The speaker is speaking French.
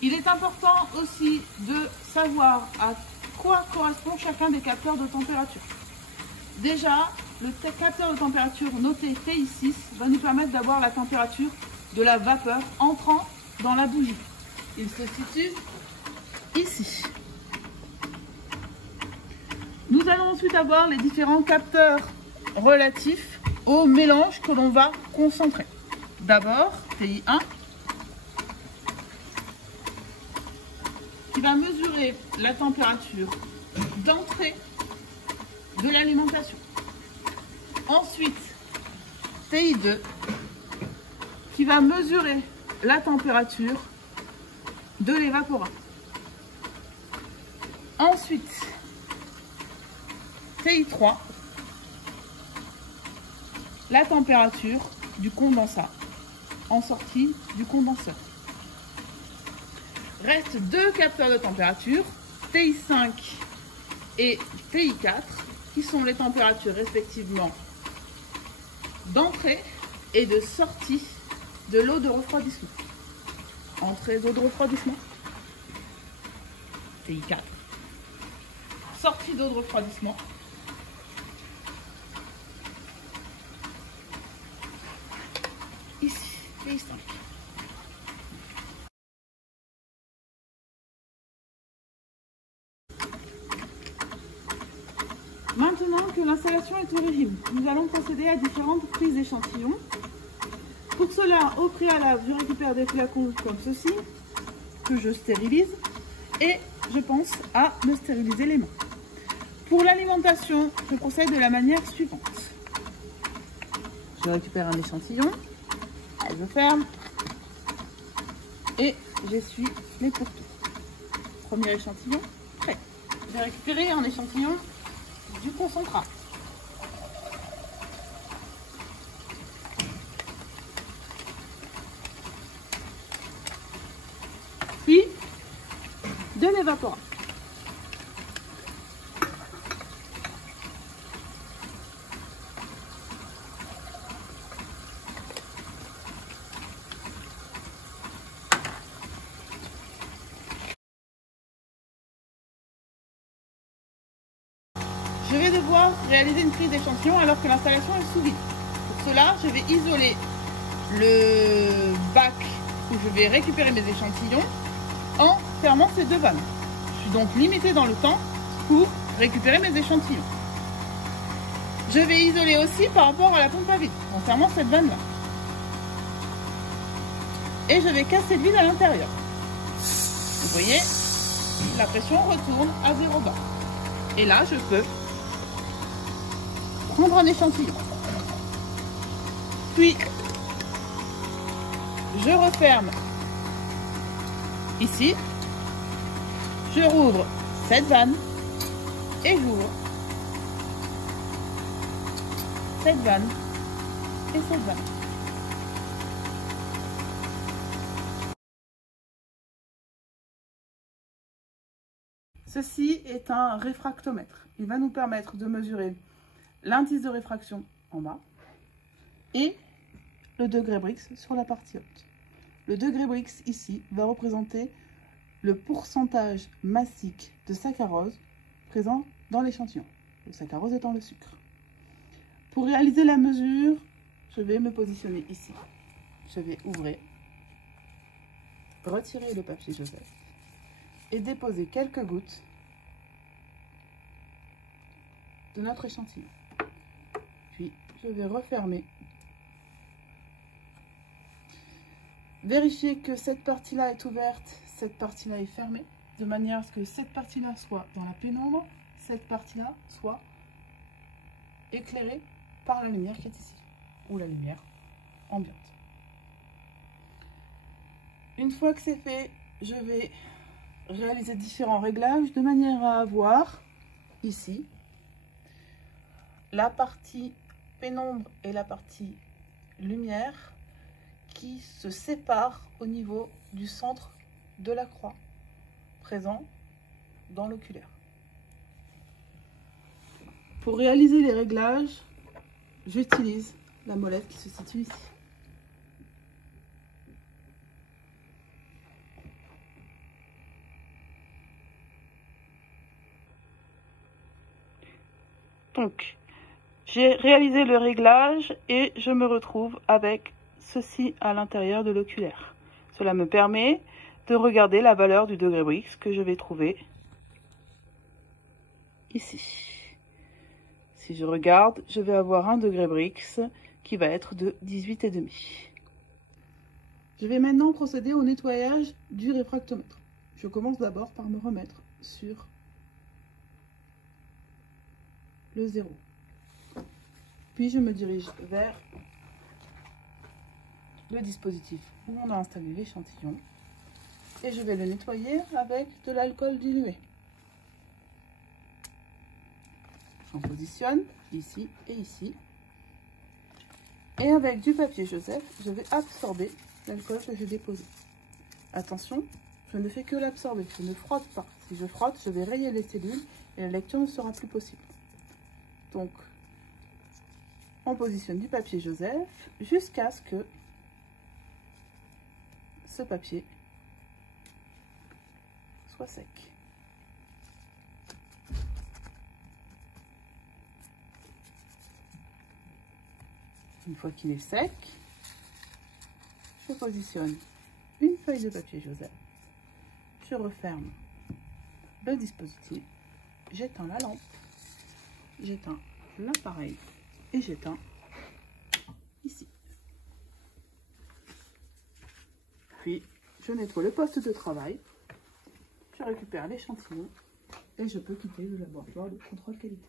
Il est important aussi de savoir à quoi correspond chacun des capteurs de température. Déjà, le capteur de température noté TI6 va nous permettre d'avoir la température de la vapeur entrant dans la bougie. Il se situe ici. Nous allons ensuite avoir les différents capteurs relatifs au mélange que l'on va concentrer. D'abord, TI1, qui va mesurer la température d'entrée de l'alimentation. Ensuite, TI2, qui va mesurer la température de l'évaporat. Ensuite, TI3, la température du condensat en sortie du condenseur. Reste deux capteurs de température, TI5 et TI4, qui sont les températures respectivement d'entrée et de sortie de l'eau de refroidissement. Entrée d'eau de refroidissement, TI4. Sortie d'eau de refroidissement, ici, TI5. Maintenant que l'installation est au régime, nous allons procéder à différentes prises d'échantillons. Pour cela, au préalable, je récupère des flacons comme ceci, que je stérilise, et je pense à me stériliser les mains. Pour l'alimentation, je procède de la manière suivante. Je récupère un échantillon, je ferme, et j'essuie les pourtours. Premier échantillon, prêt. Je vais récupérer un échantillon du concentrat. Puis de l'évaporat. Je vais devoir réaliser une prise d'échantillon alors que l'installation est sous vide. Pour cela, je vais isoler le bac où je vais récupérer mes échantillons en fermant ces deux vannes. Je suis donc limitée dans le temps pour récupérer mes échantillons. Je vais isoler aussi par rapport à la pompe à vide en fermant cette vanne-là. Et je vais casser le vide à l'intérieur. Vous voyez, la pression retourne à 0 bar. Et là, je peux prendre un échantillon. Puis, je referme ici. Je rouvre cette vanne et j'ouvre cette vanne et cette vanne. Ceci est un réfractomètre. Il va nous permettre de mesurer l'indice de réfraction en bas et le degré Brix sur la partie haute. Le degré Brix ici va représenter le pourcentage massique de saccharose présent dans l'échantillon. Le saccharose étant le sucre. Pour réaliser la mesure, je vais me positionner ici. Je vais ouvrir, retirer le papier Joseph et déposer quelques gouttes de notre échantillon. Puis, je vais refermer. Vérifier que cette partie-là est ouverte, cette partie-là est fermée, de manière à ce que cette partie-là soit dans la pénombre, cette partie-là soit éclairée par la lumière qui est ici, ou la lumière ambiante. Une fois que c'est fait, je vais réaliser différents réglages de manière à avoir ici la partie pénombre et la partie lumière qui se séparent au niveau du centre de la croix présent dans l'oculaire. Pour réaliser les réglages, j'utilise la molette qui se situe ici. Donc, j'ai réalisé le réglage et je me retrouve avec ceci à l'intérieur de l'oculaire. Cela me permet de regarder la valeur du degré Brix que je vais trouver ici. Si je regarde, je vais avoir un degré Brix qui va être de 18,5. Je vais maintenant procéder au nettoyage du réfractomètre. Je commence d'abord par me remettre sur le 0. Puis je me dirige vers le dispositif où on a installé l'échantillon et je vais le nettoyer avec de l'alcool dilué. J'en positionne ici et ici. Et avec du papier Joseph, je vais absorber l'alcool que j'ai déposé. Attention, je ne fais que l'absorber, je ne frotte pas. Si je frotte, je vais rayer les cellules et la lecture ne sera plus possible. Donc, on positionne du papier Joseph jusqu'à ce que ce papier soit sec. Une fois qu'il est sec, je positionne une feuille de papier Joseph, je referme le dispositif, j'éteins la lampe, j'éteins l'appareil et j'éteins ici. Puis je nettoie le poste de travail, je récupère l'échantillon et je peux quitter le laboratoire de contrôle qualité.